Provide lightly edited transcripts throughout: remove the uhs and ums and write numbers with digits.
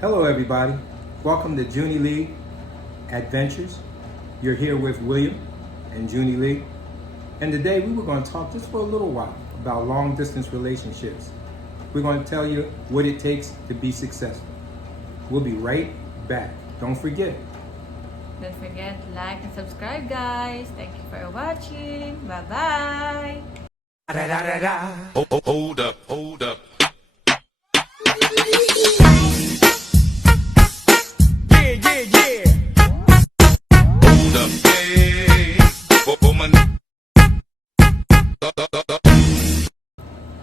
Hello everybody, welcome to Junie Lee Adventures. You're here with William and Junie Lee, and today we were going to talk just for a little while about long distance relationships. We're going to tell you what it takes to be successful. We'll be right back. Don't forget. Don't forget to like and subscribe, guys. Thank you for watching. Bye-bye. Hold up. Yeah. Hold up, hey.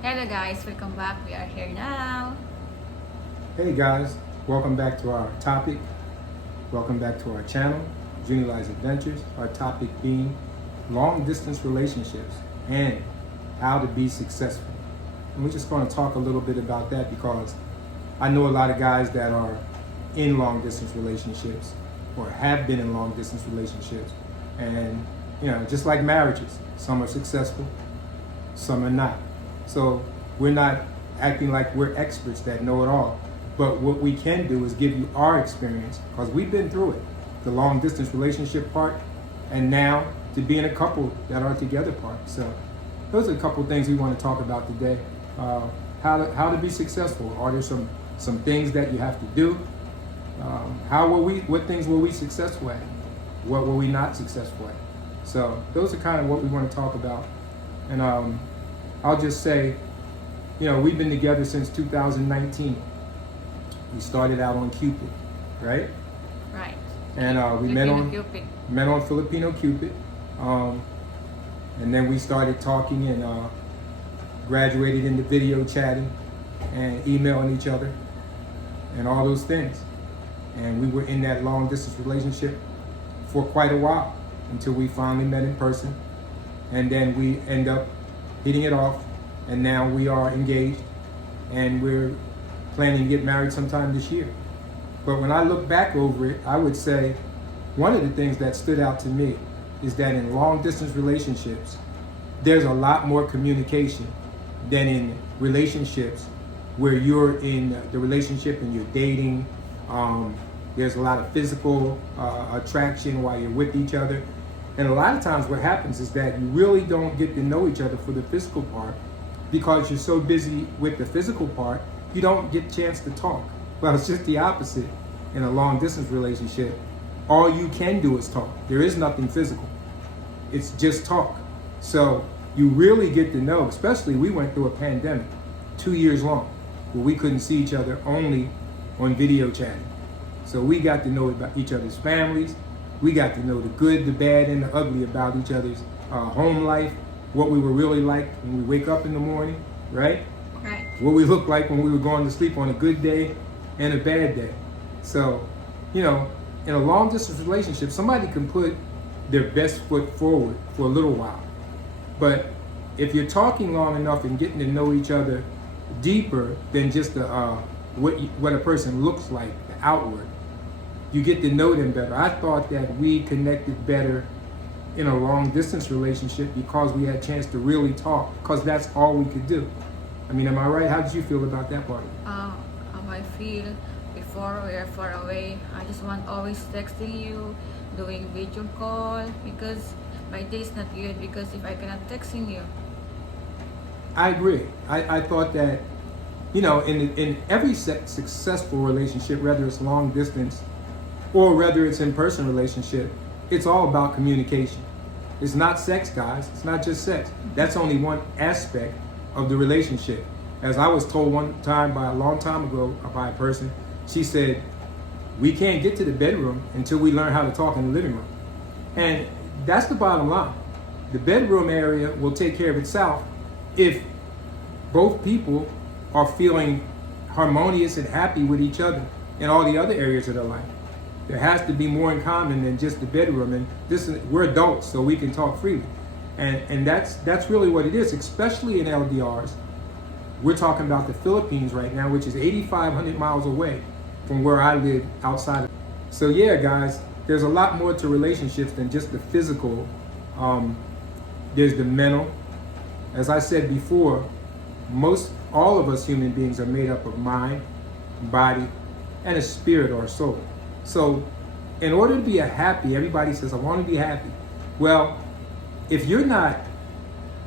Hello, guys. Welcome back. We are here now. Hey guys, welcome back to our topic. Welcome back to our channel, Junie Lee's Adventures. Our topic being long distance relationships and how to be successful. And we're just going to talk a little bit about that because I know a lot of guys that are in long distance relationships or have been in long distance relationships. And, just like marriages, some are successful, some are not. So we're not acting like we're experts that know it all. But what we can do is give you our experience because we've been through it, the long distance relationship part, and now to being a couple that are together part. So those are a couple things we want to talk about today. How to be successful. Are there some things that you have to do? What things were we successful at? What were we not successful at? So those are kind of what we want to talk about. And I'll just say, we've been together since 2019. We started out on Cupid, right? Right. And we met on Filipino Cupid. And then we started talking and graduated into video chatting and emailing each other and all those things. And we were in that long distance relationship for quite a while until we finally met in person. And then we end up hitting it off, and now we are engaged and we're planning to get married sometime this year. But when I look back over it, I would say one of the things that stood out to me is that in long distance relationships, there's a lot more communication than in relationships where you're in the relationship and you're dating. There's a lot of physical attraction while you're with each other. And a lot of times what happens is that you really don't get to know each other for the physical part because you're so busy with the physical part, you don't get a chance to talk. Well, it's just the opposite in a long distance relationship. All you can do is talk. There is nothing physical. It's just talk. So you really get to know, especially we went through a pandemic, 2 years long, where we couldn't see each other only on video chatting. So we got to know about each other's families. We got to know the good, the bad, and the ugly about each other's home life, what we were really like when we wake up in the morning, right? Right. What we look like when we were going to sleep on a good day and a bad day. So, in a long distance relationship, somebody can put their best foot forward for a little while. But if you're talking long enough and getting to know each other deeper than just what a person looks like, the outward, you get to know them better. I thought that we connected better in a long distance relationship because we had a chance to really talk, because that's all we could do. I mean, am I right? How did you feel about that part? How I feel before we are far away. I just want always texting you, doing video call, because my day is not good because if I cannot texting you. I agree. I thought that, in every successful relationship, whether it's long distance or whether it's in-person relationship, it's all about communication. It's not sex, guys. It's not just sex. That's only one aspect of the relationship. As I was told one time by a long time ago by a person, she said, we can't get to the bedroom until we learn how to talk in the living room. And that's the bottom line. The bedroom area will take care of itself if both people are feeling harmonious and happy with each other in all the other areas of their life. There has to be more in common than just the bedroom. And we're adults, so we can talk freely. And that's really what it is, especially in LDRs. We're talking about the Philippines right now, which is 8,500 miles away from where I live outside of. So yeah, guys, there's a lot more to relationships than just the physical. There's the mental. As I said before, all of us human beings are made up of mind, body, and a spirit or a soul. So in order to be everybody says, I want to be happy. Well, if you're not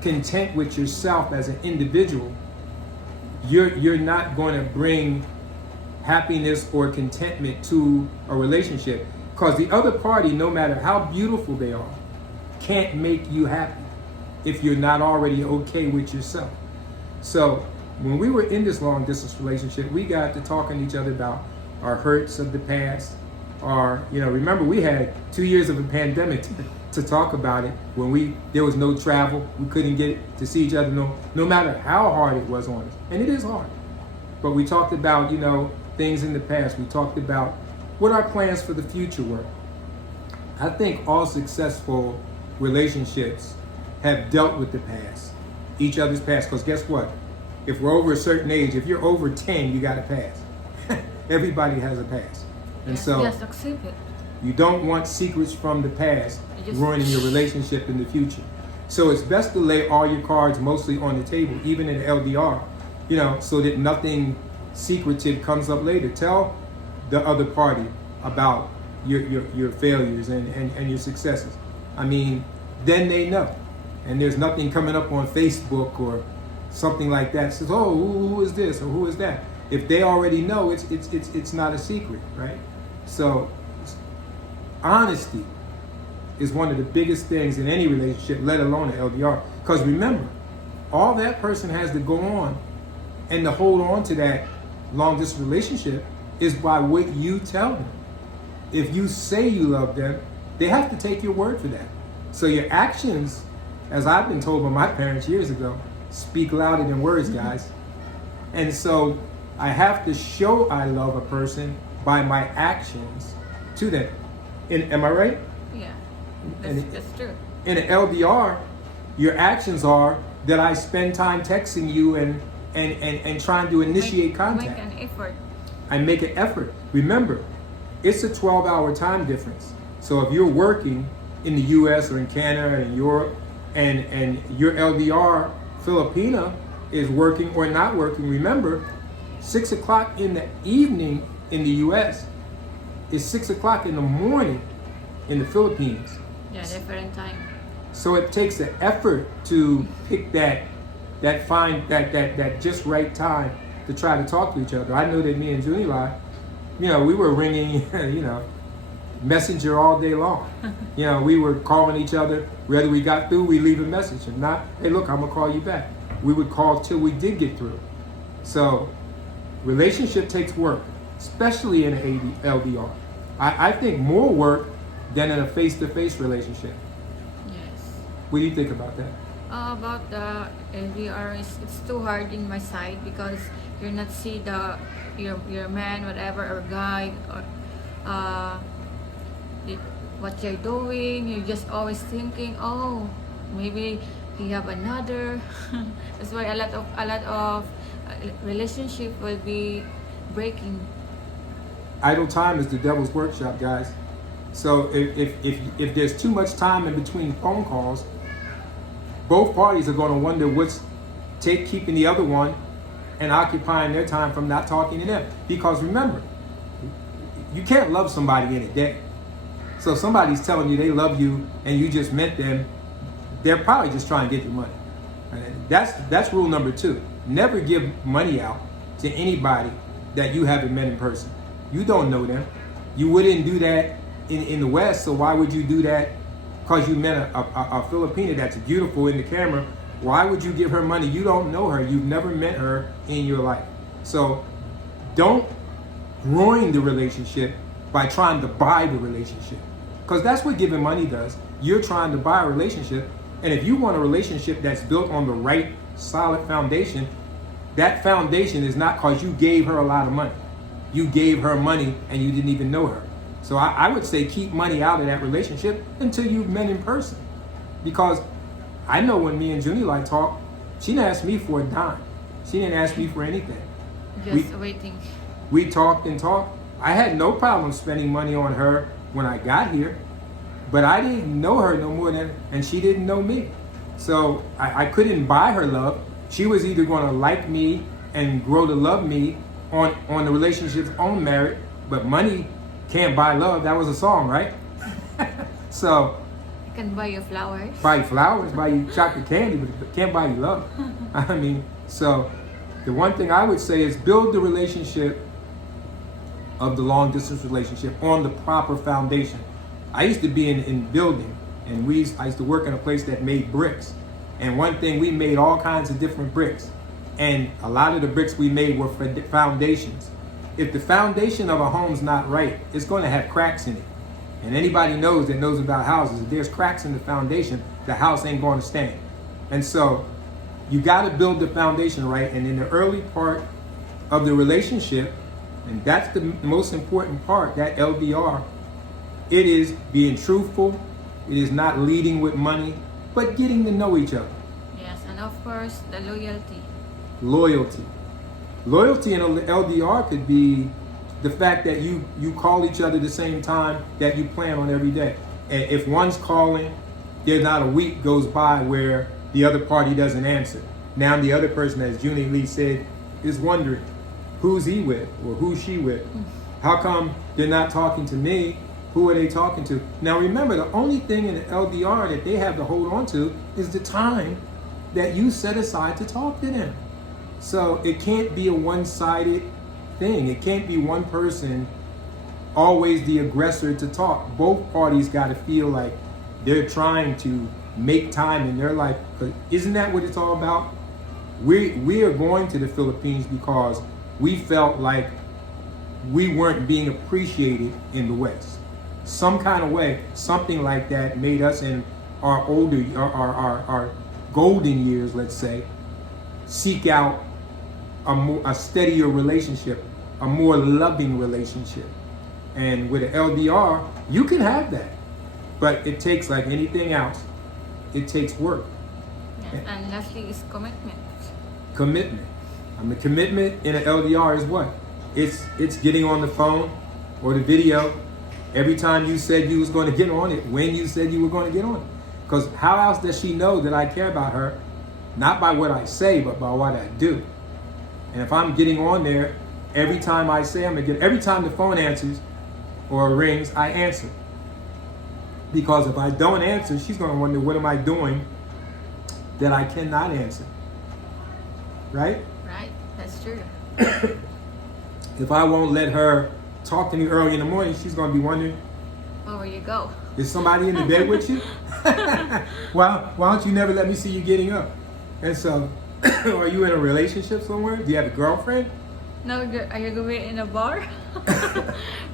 content with yourself as an individual, you're not going to bring happiness or contentment to a relationship, because the other party, no matter how beautiful they are, can't make you happy if you're not already okay with yourself. So when we were in this long distance relationship, we got to talking to each other about our hurts of the past. Remember, we had 2 years of a pandemic to talk about it, when there was no travel. We couldn't get to see each other no matter how hard it was on us. And it is hard. But we talked about, things in the past. We talked about what our plans for the future were. I think all successful relationships have dealt with the past, each other's past. Because guess what? If we're over a certain age, if you're over 10, you got a past. Everybody has a past. And so accept it. You don't want secrets from the past ruining your relationship in the future. So it's best to lay all your cards mostly on the table, even in LDR, so that nothing secretive comes up later. Tell the other party about your failures and your successes. I mean, then they know. And there's nothing coming up on Facebook or something like that says, oh, who is this or who is that? If they already know, it's not a secret, right? So honesty is one of the biggest things in any relationship, let alone an LDR. Because remember, all that person has to go on and to hold on to that long distance relationship is by what you tell them. If you say you love them, they have to take your word for that. So your actions, as I've been told by my parents years ago, speak louder than words, guys. And so I have to show I love a person by my actions to them. Am I right? Yeah, that's true. In an LDR, your actions are that I spend time texting you and trying to initiate contact. Make an effort. I make an effort. Remember, it's a 12-hour time difference. So if you're working in the US or in Canada and Europe, and your LDR Filipina is working or not working, remember, 6 o'clock in the evening in the US is 6 o'clock in the morning in the Philippines. Yeah, different time. So it takes an effort to pick that just right time to try to talk to each other. I know that me and Junie, we were ringing, messenger all day long. We were calling each other. Whether we got through, we leave a message. If not, hey, look, I'm gonna call you back. We would call till we did get through. So relationship takes work, especially in an LDR. I think more work than in a face-to-face relationship. Yes. What do you think about that? About the LDR, it's too hard in my side because you're not see your man, whatever, or guy, or what you're doing. You're just always thinking, oh, maybe he have another. That's why a lot of relationship will be breaking. Idle time is the devil's workshop, guys. So if there's too much time in between phone calls, both parties are going to wonder what's keeping the other one and occupying their time from not talking to them. Because remember, you can't love somebody in a day. So if somebody's telling you they love you and you just met them, they're probably just trying to get your money. And that's rule number 2. Never give money out to anybody that you haven't met in person. You don't know them. You wouldn't do that in the West, so why would you do that? Because you met a Filipina that's beautiful in the camera. Why would you give her money? You don't know her. You've never met her in your life. So don't ruin the relationship by trying to buy the relationship. Because that's what giving money does. You're trying to buy a relationship. And if you want a relationship that's built on the right, solid foundation, that foundation is not because you gave her a lot of money. You gave her money and you didn't even know her. So I would say keep money out of that relationship until you've met in person. Because I know when me and Junie talk, she didn't ask me for a dime. She didn't ask me for anything. Just waiting. We talked and talked. I had no problem spending money on her when I got here, but I didn't know her no more than, and she didn't know me. So I couldn't buy her love. She was either going to like me and grow to love me on the relationship's own merit, but money can't buy love. That was a song, right? So I can buy you flowers. buy you flowers, buy you chocolate candy, but it can't buy you love. I mean, so the one thing I would say is build the relationship of the long distance relationship on the proper foundation. I used to be in building, and I used to work in a place that made bricks. And one thing, we made all kinds of different bricks. And a lot of the bricks we made were for foundations. If the foundation of a home's not right, it's going to have cracks in it. And anybody knows about houses, if there's cracks in the foundation, the house ain't going to stand. And so you got to build the foundation right. And in the early part of the relationship, and that's the most important part, that LDR, it is being truthful. It is not leading with money, but getting to know each other. Yes, and of course, the loyalty. Loyalty. Loyalty in LDR could be the fact that you call each other the same time that you plan on every day. And if one's calling, there's not a week goes by where the other party doesn't answer. Now the other person, as Junie Lee said, is wondering, who's he with or who's she with? How come they're not talking to me? Who are they talking to? Now remember, the only thing in the LDR that they have to hold on to is the time that you set aside to talk to them. So it can't be a one-sided thing. It can't be one person always the aggressor to talk. Both parties got to feel like they're trying to make time in their life. 'Cause isn't that what it's all about? We are going to the Philippines because we felt like we weren't being appreciated in the West. Some kind of way, something like that made us in our our golden years, let's say, seek out a steadier relationship, a more loving relationship. And with an LDR, you can have that. But it takes, like anything else, it takes work. Yes, and lastly is commitment. Commitment. I mean, commitment in an LDR is what? It's getting on the phone or the video every time you said you was going to get on it, when you said you were going to get on it. Because how else does she know that I care about her? Not by what I say, but by what I do. And if I'm getting on there, every time I say I'm going to get, every time the phone answers or rings, I answer. Because if I don't answer, she's going to wonder, what am I doing that I cannot answer? Right? Right, that's true. If I won't let her talk to me early in the morning, she's going to be wondering, Where you go? is somebody in the bed with you? Why don't you never let me see you getting up? And so, are you in a relationship somewhere? Do you have a girlfriend? No, are you going in a bar?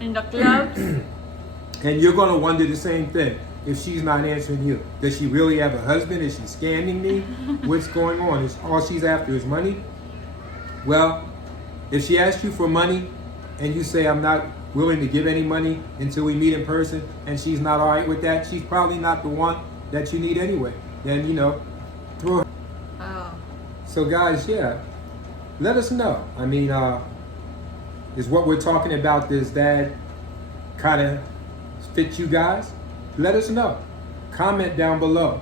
In the clubs? And you're going to wonder the same thing if she's not answering you. Does she really have a husband? Is she scamming me? What's going on? Is all she's after is money? Well, if she asks you for money and you say, I'm not willing to give any money until we meet in person, and she's not all right with that, she's probably not the one that you need anyway. Then, throw her. Oh, So guys, yeah, let us know. I mean, is what we're talking about, does that kind of fit you guys? Let us know. Comment down below.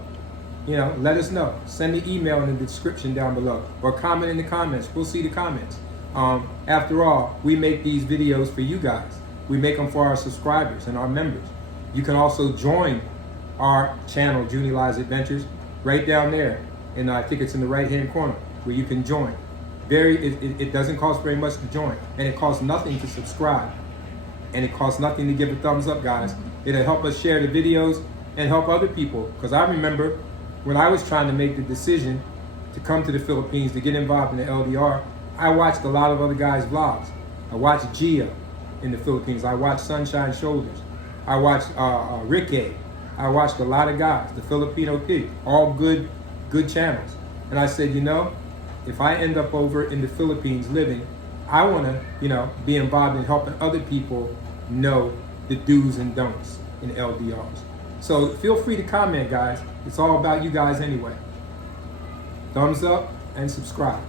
Let us know. Send the email in the description down below, or comment in the comments. We'll see the comments. After all, we make these videos for you guys. We make them for our subscribers and our members. You can also join our channel, Junie Lie's Adventures, right down there. And I think it's in the right-hand corner where you can join. It doesn't cost very much to join, and it costs nothing to subscribe, and it costs nothing to give a thumbs up, guys. It'll help us share the videos and help other people. Because I remember when I was trying to make the decision to come to the Philippines to get involved in the LDR, I watched a lot of other guys' vlogs. I watched Gia in the Philippines. I watched Sunshine Shoulders. I watched Rick A. I watched a lot of guys, the Filipino Pig, all good channels. And I said, if I end up over in the Philippines living, I want to, be involved in helping other people know the do's and don'ts in LDRs. So feel free to comment, guys. It's all about you guys anyway. Thumbs up and subscribe.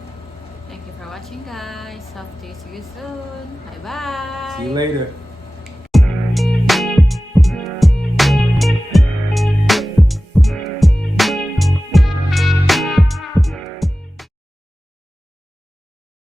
thank you for watching, guys. Hope to see you soon. Bye-bye. See you later.